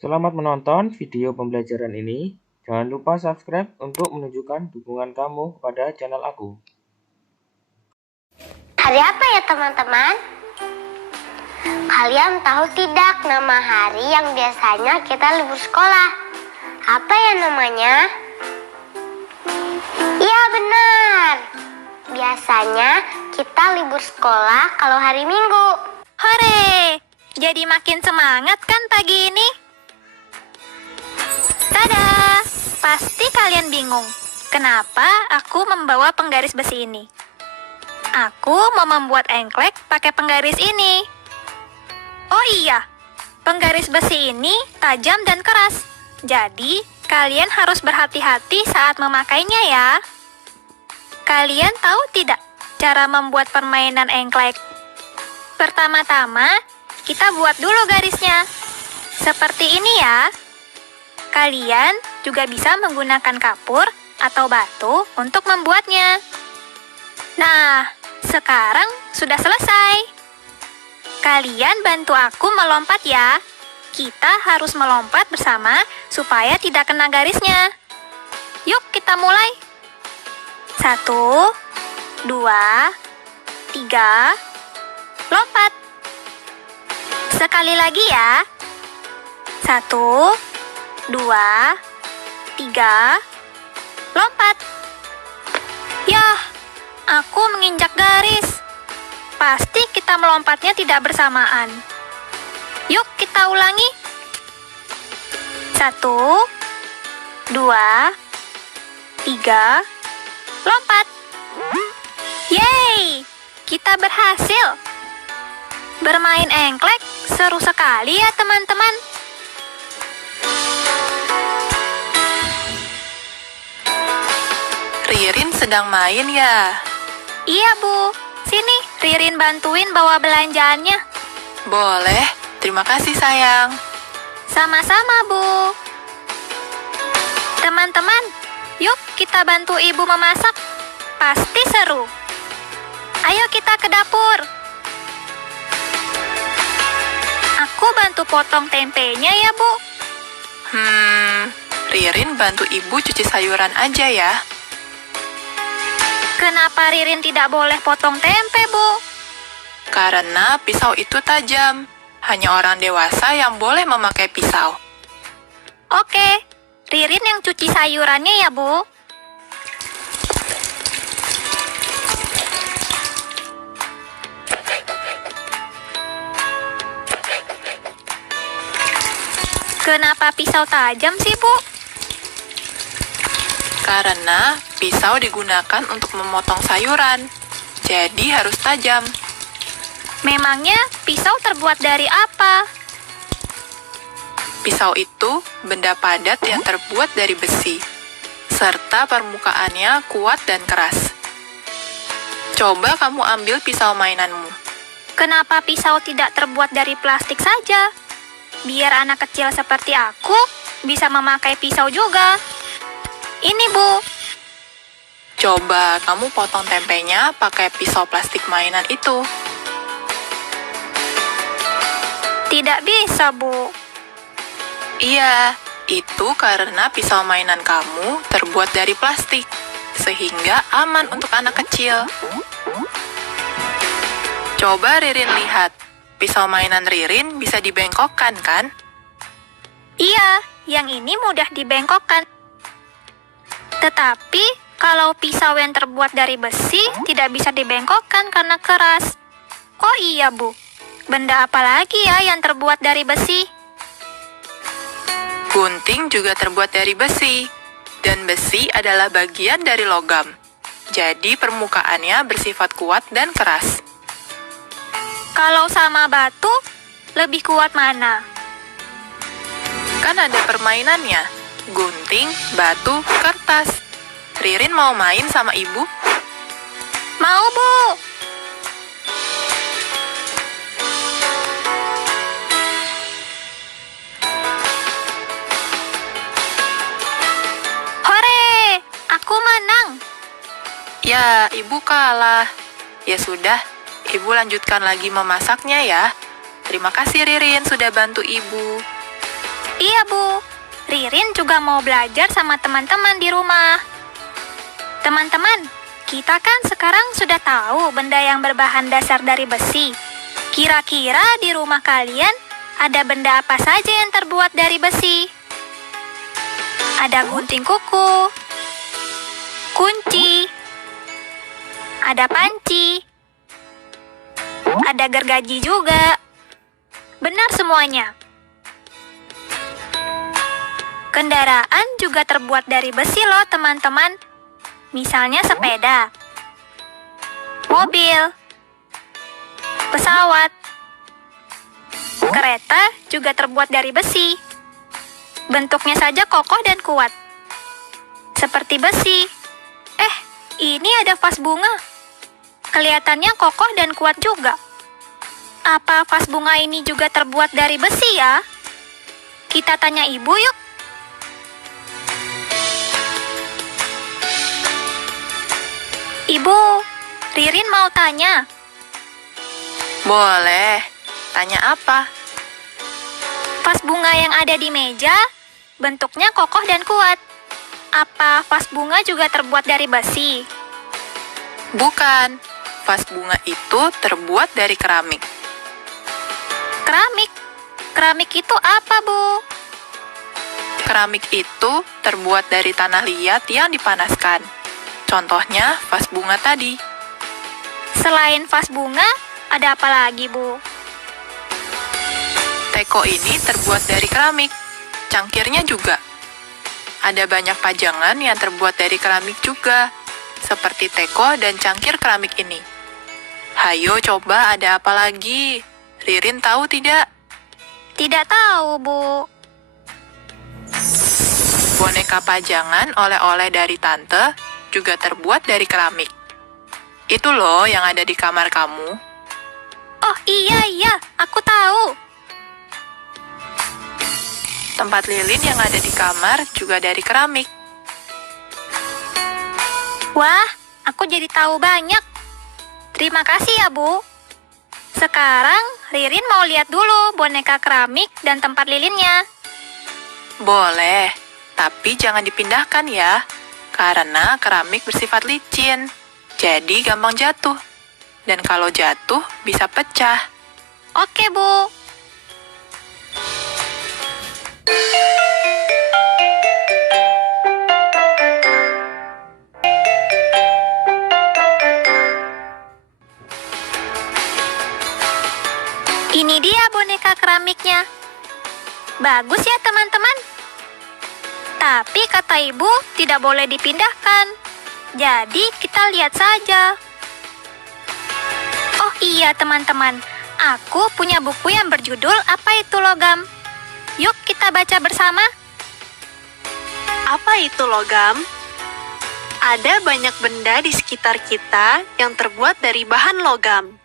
Selamat menonton video pembelajaran ini. Jangan lupa subscribe untuk menunjukkan dukungan kamu kepada channel aku. Hari apa ya teman-teman? Kalian tahu tidak nama hari yang biasanya kita libur sekolah? Apa ya namanya? Iya benar. Biasanya kita libur sekolah kalau hari Minggu. Hore! Jadi makin semangat kan pagi ini? Tada! Pasti kalian bingung, kenapa aku membawa penggaris besi ini? Aku mau membuat engklek pakai penggaris ini. Oh iya, penggaris besi ini tajam dan keras. Jadi, kalian harus berhati-hati saat memakainya ya. Kalian tahu tidak cara membuat permainan engklek? Pertama-tama, kita buat dulu garisnya. Seperti ini ya. Kalian juga bisa menggunakan kapur atau batu untuk membuatnya. Nah, sekarang sudah selesai. Kalian bantu aku melompat ya. Kita harus melompat bersama supaya tidak kena garisnya. Yuk kita mulai. 1, 2, 3, lompat. Sekali lagi ya. 1, 2, 3, lompat. Yah, aku menginjak garis. Pasti kita melompatnya tidak bersamaan. Yuk kita ulangi. 1, 2, 3, lompat. Yeay, kita berhasil. Bermain engklek seru sekali ya teman-teman. Ririn sedang main ya? Iya Bu, sini Ririn bantuin bawa belanjaannya. Boleh, terima kasih sayang. Sama-sama Bu. Teman-teman, yuk kita bantu ibu memasak. Pasti seru. Ayo kita ke dapur. Aku bantu potong tempenya ya Bu. Ririn bantu ibu cuci sayuran aja ya. Kenapa Ririn tidak boleh potong tempe Bu? Karena pisau itu tajam. Hanya orang dewasa yang boleh memakai pisau. Oke, Ririn yang cuci sayurannya ya Bu. Kenapa pisau tajam sih Bu? Karena pisau digunakan untuk memotong sayuran. Jadi harus tajam. Memangnya pisau terbuat dari apa? Pisau itu benda padat yang terbuat dari besi, serta permukaannya kuat dan keras. Coba kamu ambil pisau mainanmu. Kenapa pisau tidak terbuat dari plastik saja? Biar anak kecil seperti aku bisa memakai pisau juga. Ini Bu. Coba kamu potong tempenya pakai pisau plastik mainan itu. Tidak bisa Bu. Iya, itu karena pisau mainan kamu terbuat dari plastik, sehingga aman untuk anak kecil. Coba Ririn lihat, pisau mainan Ririn bisa dibengkokkan kan? Iya, yang ini mudah dibengkokkan. Tetapi kalau pisau yang terbuat dari besi tidak bisa dibengkokkan karena keras. Oh iya Bu, benda apa lagi ya yang terbuat dari besi? Gunting juga terbuat dari besi, dan besi adalah bagian dari logam. Jadi permukaannya bersifat kuat dan keras. Kalau sama batu, lebih kuat mana? Kan ada permainannya, gunting, batu, kertas. Ririn mau main sama ibu? Mau Bu. Hore, aku menang. Ya, ibu kalah. Ya sudah, ibu lanjutkan lagi memasaknya ya. Terima kasih Ririn sudah bantu ibu. Iya, Bu. Ririn juga mau belajar sama teman-teman di rumah. Teman-teman, kita kan sekarang sudah tahu benda yang berbahan dasar dari besi. Kira-kira di rumah kalian ada benda apa saja yang terbuat dari besi? Ada gunting kuku, kunci, ada panci, ada gergaji juga. Benar semuanya. Kendaraan juga terbuat dari besi loh, teman-teman. Misalnya sepeda, mobil, pesawat, kereta juga terbuat dari besi. Bentuknya saja kokoh dan kuat, seperti besi. Ini ada vas bunga. Kelihatannya kokoh dan kuat juga. Apa vas bunga ini juga terbuat dari besi ya? Kita tanya ibu yuk. Ibu, Ririn mau tanya. Boleh. Tanya apa? Vas bunga yang ada di meja, bentuknya kokoh dan kuat. Apa vas bunga juga terbuat dari besi? Bukan. Vas bunga itu terbuat dari keramik. Keramik? Keramik itu apa, Bu? Keramik itu terbuat dari tanah liat yang dipanaskan. Contohnya vas bunga tadi. Selain vas bunga, ada apa lagi, Bu? Teko ini terbuat dari keramik. Cangkirnya juga. Ada banyak pajangan yang terbuat dari keramik juga, seperti teko dan cangkir keramik ini. Hayo coba ada apa lagi? Ririn tahu tidak? Tidak tahu, Bu. Boneka pajangan oleh-oleh dari tante juga terbuat dari keramik. Itu loh yang ada di kamar kamu. Oh iya, aku tahu. Tempat lilin yang ada di kamar juga dari keramik. Wah, aku jadi tahu banyak. Terima kasih ya, Bu. Sekarang Ririn mau lihat dulu boneka keramik dan tempat lilinnya. Boleh, tapi jangan dipindahkan ya. Karena keramik bersifat licin, jadi gampang jatuh. Dan kalau jatuh, bisa pecah. Oke, Bu. Ini dia boneka keramiknya. Bagus ya, teman-teman. Tapi kata ibu tidak boleh dipindahkan. Jadi kita lihat saja. Oh iya teman-teman, aku punya buku yang berjudul Apa Itu Logam. Yuk kita baca bersama. Apa itu logam? Ada banyak benda di sekitar kita yang terbuat dari bahan logam.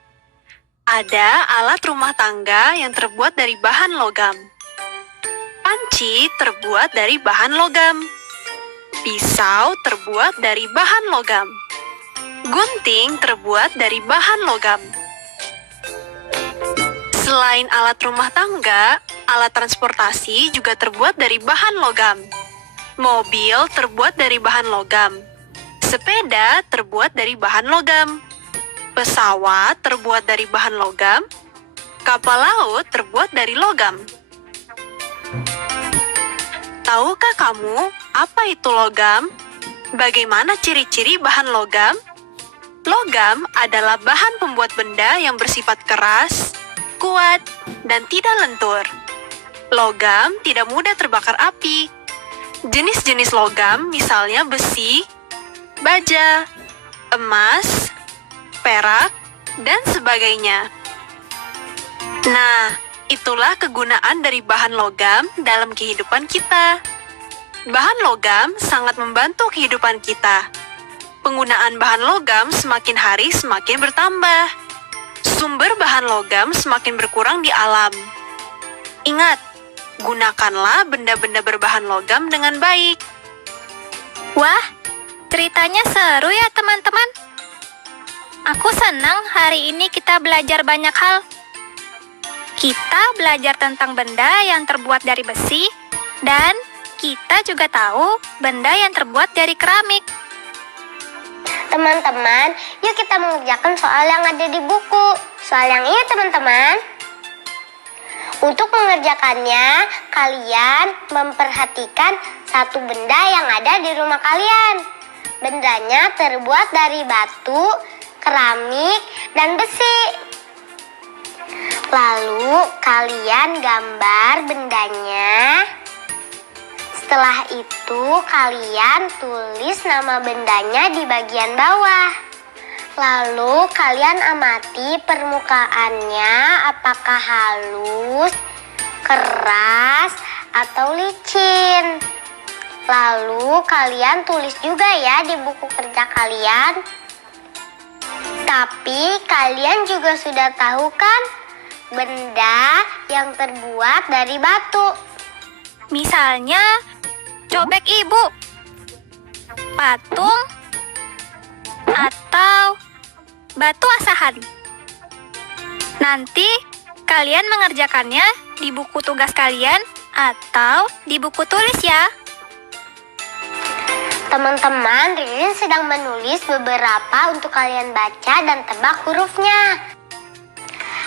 Ada alat rumah tangga yang terbuat dari bahan logam. Panci terbuat dari bahan logam. Pisau terbuat dari bahan logam. Gunting terbuat dari bahan logam. Selain alat rumah tangga, alat transportasi juga terbuat dari bahan logam. Mobil terbuat dari bahan logam. Sepeda terbuat dari bahan logam. Pesawat terbuat dari bahan logam. Kapal laut terbuat dari logam. Tahukah kamu apa itu logam? Bagaimana ciri-ciri bahan logam? Logam adalah bahan pembuat benda yang bersifat keras, kuat, dan tidak lentur. Logam tidak mudah terbakar api. Jenis-jenis logam misalnya besi, baja, emas, perak, dan sebagainya. Nah, itulah kegunaan dari bahan logam dalam kehidupan kita. Bahan logam sangat membantu kehidupan kita. Penggunaan bahan logam semakin hari semakin bertambah. Sumber bahan logam semakin berkurang di alam. Ingat, gunakanlah benda-benda berbahan logam dengan baik. Wah, ceritanya seru ya teman-teman. Aku senang hari ini kita belajar banyak hal. Kita belajar tentang benda yang terbuat dari besi, Dan kita juga tahu benda yang terbuat dari keramik. Teman-teman, yuk kita mengerjakan soal yang ada di buku. Soal yang ini teman-teman. Untuk mengerjakannya, kalian memperhatikan satu benda yang ada di rumah kalian. Bendanya terbuat dari batu, keramik, dan besi. Lalu kalian gambar bendanya. Setelah itu kalian tulis nama bendanya di bagian bawah. Lalu kalian amati permukaannya apakah halus, keras, atau licin. Lalu kalian tulis juga ya di buku kerja kalian. Tapi kalian juga sudah tahu kan benda yang terbuat dari batu. Misalnya, cobek ibu, patung, atau batu asahan. Nanti kalian mengerjakannya di buku tugas kalian atau di buku tulis ya. Teman-teman, Ririn sedang menulis beberapa untuk kalian baca dan tebak hurufnya.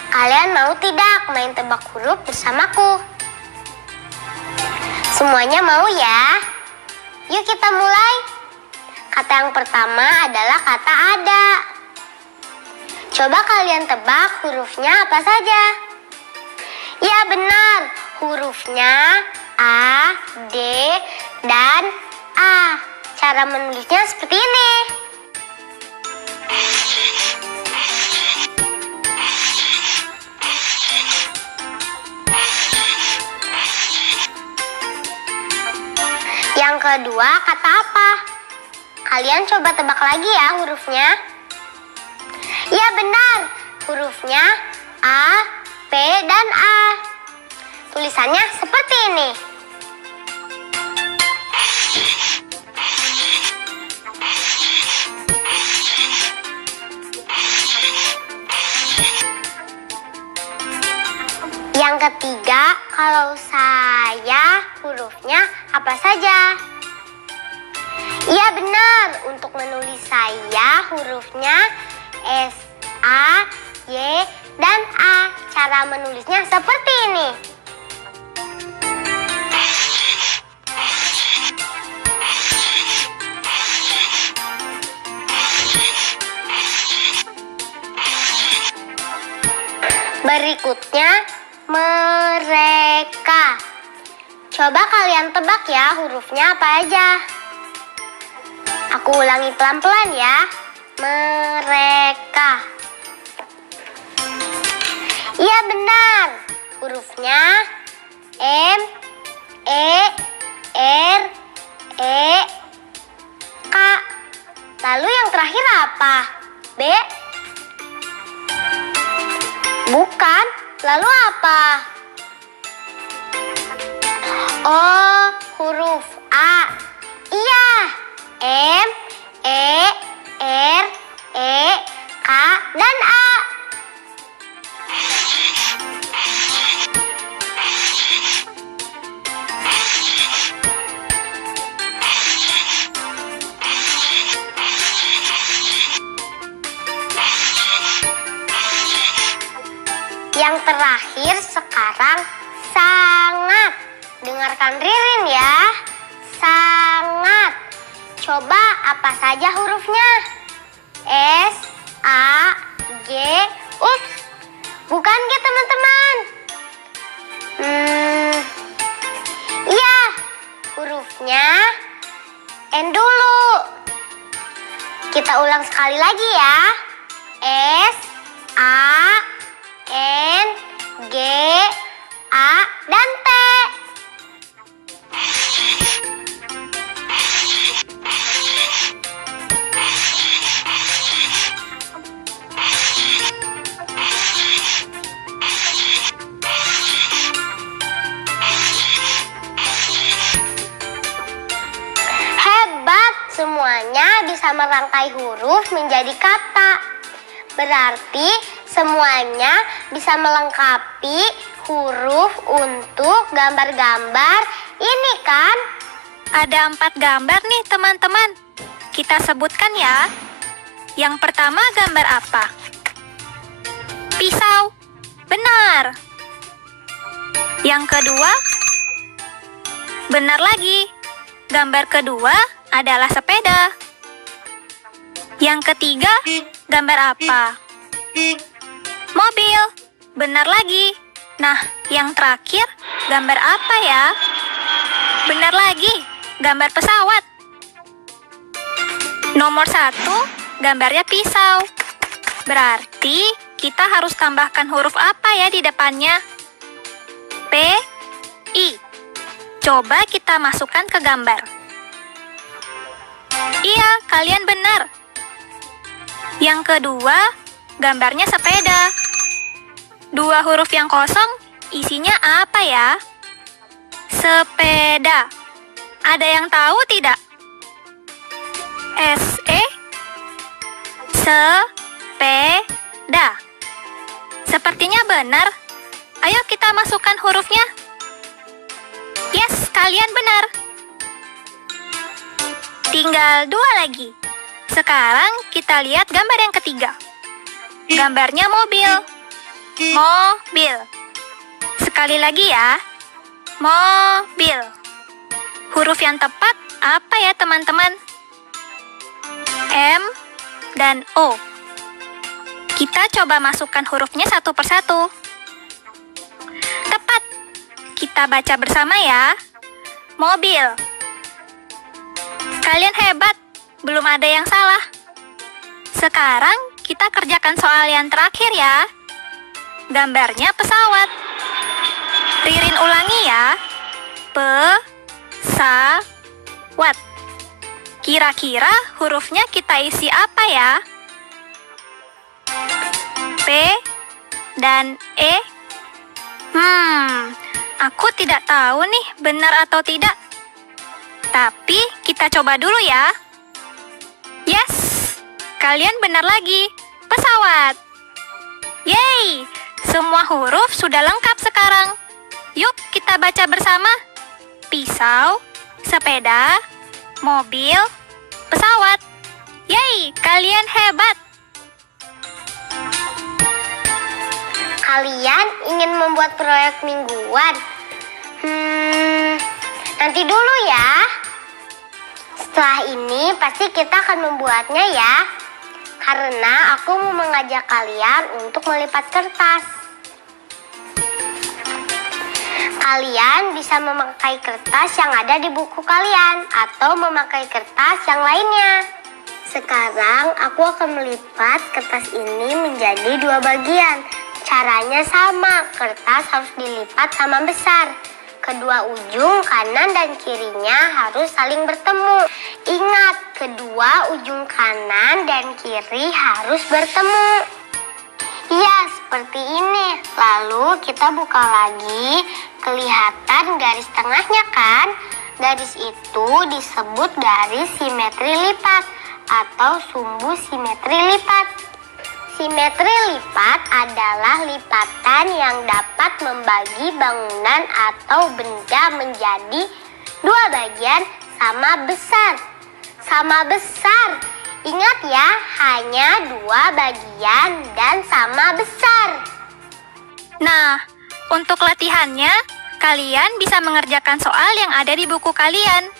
Kalian mau tidak main tebak huruf bersamaku? Semuanya mau ya? Yuk kita mulai. Kata yang pertama adalah kata ada. Coba kalian tebak hurufnya apa saja? Ya benar, hurufnya A, D, dan A. Cara menulisnya seperti ini. Yang kedua, kata apa? Kalian coba tebak lagi ya hurufnya. Ya benar, hurufnya A, P, dan A. Tulisannya seperti ini. Yang ketiga, kalau saya hurufnya apa saja? Iya benar, untuk menulis saya hurufnya S, A, Y, dan A. Cara menulisnya seperti ini. Berikutnya, mereka. Coba kalian tebak ya hurufnya apa aja. Aku ulangi pelan-pelan ya. Mereka. Iya benar. Hurufnya M, E, R, E, K. Lalu yang terakhir apa? B? Bukan. Lalu apa? Oh, huruf A. Iya. M, E, R, E, K, dan A. Yang terakhir sekarang sangat. Dengarkan Ririn ya. Sangat. Coba apa saja hurufnya? S, A, G, ups. Bukan G teman-teman. Iya, hurufnya N dulu. Kita ulang sekali lagi ya. S, A, N, G, A, dan T. Hebat, semuanya bisa merangkai huruf menjadi kata. Berarti semuanya bisa melengkapi huruf untuk gambar-gambar ini kan? Ada 4 gambar nih teman-teman. Kita sebutkan ya. Yang pertama gambar apa? Pisau. Benar. Yang kedua, benar lagi. Gambar kedua adalah sepeda. Yang ketiga, gambar apa? Mobil. Benar lagi. Nah, yang terakhir, gambar apa ya? Benar lagi, gambar pesawat. Nomor 1, gambarnya pisau. Berarti kita harus tambahkan huruf apa ya di depannya? P, I. Coba kita masukkan ke gambar. Iya, kalian benar. Yang kedua, gambarnya sepeda. 2 huruf yang kosong, isinya apa ya? Sepeda. Ada yang tahu tidak? S-E, sepeda. Sepertinya benar. Ayo kita masukkan hurufnya. Yes, kalian benar. Tinggal 2 lagi. Sekarang kita lihat gambar yang ketiga. Gambarnya mobil. Mobil. Sekali lagi ya. Mobil. Huruf yang tepat apa ya teman-teman? M dan O. Kita coba masukkan hurufnya satu persatu. Tepat. Kita baca bersama ya. Mobil. Kalian hebat. Belum ada yang salah. Sekarang kita kerjakan soal yang terakhir ya. Gambarnya pesawat. Ririn ulangi ya. Pesawat. Kira-kira hurufnya kita isi apa ya? P dan E. Aku tidak tahu nih benar atau tidak. Tapi kita coba dulu ya. Yes, kalian benar lagi. Pesawat. Yeay, semua huruf sudah lengkap sekarang. Yuk kita baca bersama. Pisau, sepeda, mobil, pesawat. Yeay, kalian hebat. Kalian ingin membuat proyek mingguan? Nanti dulu ya. Setelah ini pasti kita akan membuatnya ya. Karena aku mau mengajak kalian untuk melipat kertas. Kalian bisa memakai kertas yang ada di buku kalian atau memakai kertas yang lainnya. Sekarang aku akan melipat kertas ini menjadi 2 bagian. Caranya sama, kertas harus dilipat sama besar. Kedua ujung kanan dan kirinya harus saling bertemu. Ingat, kedua ujung kanan dan kiri harus bertemu. Ya, seperti ini. Lalu kita buka lagi, kelihatan garis tengahnya kan? Garis itu disebut garis simetri lipat atau sumbu simetri lipat. Simetri lipat adalah lipatan yang dapat membagi bangunan atau benda menjadi 2 bagian sama besar. Sama besar. Ingat ya, hanya 2 bagian dan sama besar. Nah, untuk latihannya, kalian bisa mengerjakan soal yang ada di buku kalian.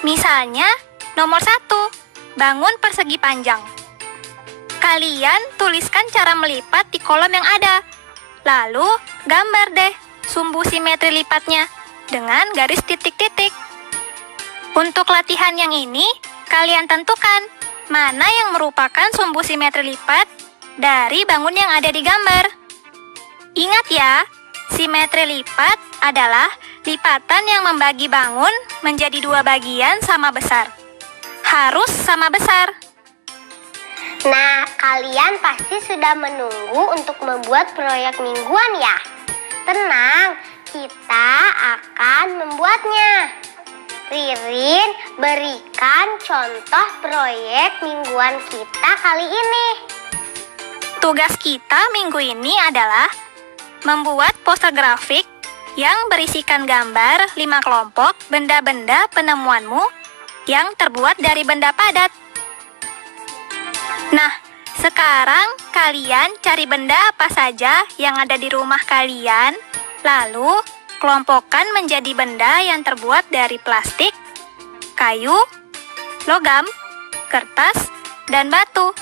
Misalnya, nomor 1, bangun persegi panjang. Kalian tuliskan cara melipat di kolom yang ada. Lalu, gambar deh sumbu simetri lipatnya dengan garis titik-titik. Untuk latihan yang ini, kalian tentukan mana yang merupakan sumbu simetri lipat dari bangun yang ada di gambar. Ingat ya, simetri lipat adalah lipatan yang membagi bangun menjadi 2 bagian sama besar. Harus sama besar. Nah, kalian pasti sudah menunggu untuk membuat proyek mingguan ya? Tenang, kita akan membuatnya. Ririn, berikan contoh proyek mingguan kita kali ini. Tugas kita minggu ini adalah membuat poster grafik yang berisikan gambar 5 kelompok benda-benda penemuanmu yang terbuat dari benda padat. Nah, sekarang kalian cari benda apa saja yang ada di rumah kalian, lalu kelompokkan menjadi benda yang terbuat dari plastik, kayu, logam, kertas, dan batu.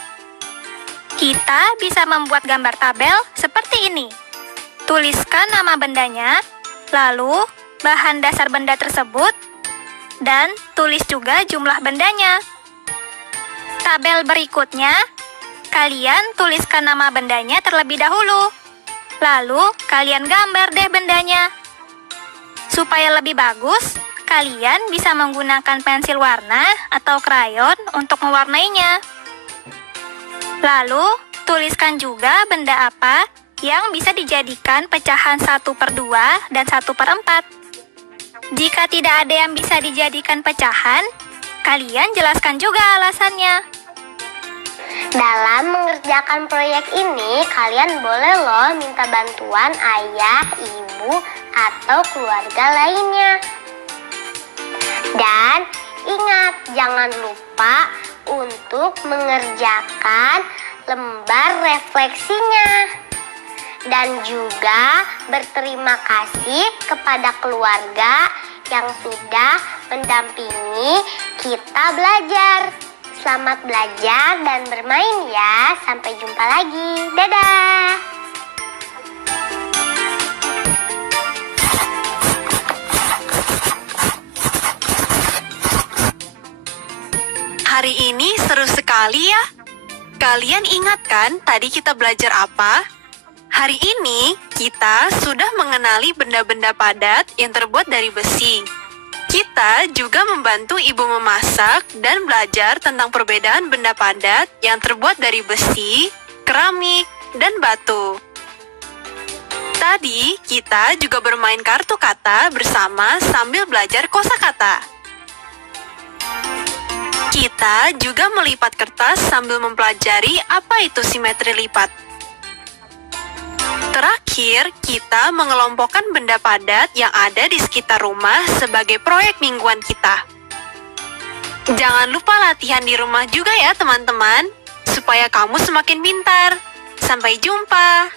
Kita bisa membuat gambar tabel seperti ini. Tuliskan nama bendanya, lalu bahan dasar benda tersebut, dan tulis juga jumlah bendanya. Tabel berikutnya, kalian tuliskan nama bendanya terlebih dahulu. Lalu kalian gambar deh bendanya. Supaya lebih bagus, kalian bisa menggunakan pensil warna atau krayon untuk mewarnainya. Lalu, tuliskan juga benda apa yang bisa dijadikan pecahan 1/2 dan 1/4. Jika tidak ada yang bisa dijadikan pecahan, kalian jelaskan juga alasannya. Dalam mengerjakan proyek ini, kalian boleh loh minta bantuan ayah, ibu, atau keluarga lainnya. Dan ingat, jangan lupa untuk mengerjakan lembar refleksinya. Dan juga berterima kasih kepada keluarga yang sudah mendampingi kita belajar. Selamat belajar dan bermain ya. Sampai jumpa lagi. Dadah. Hari ini seru sekali ya. Kalian ingat kan tadi kita belajar apa? Hari ini kita sudah mengenali benda-benda padat yang terbuat dari besi. Kita juga membantu ibu memasak dan belajar tentang perbedaan benda padat yang terbuat dari besi, keramik, dan batu. Tadi kita juga bermain kartu kata bersama sambil belajar kosakata. Kita juga melipat kertas sambil mempelajari apa itu simetri lipat. Terakhir, kita mengelompokkan benda padat yang ada di sekitar rumah sebagai proyek mingguan kita. Jangan lupa latihan di rumah juga ya teman-teman, supaya kamu semakin pintar. Sampai jumpa!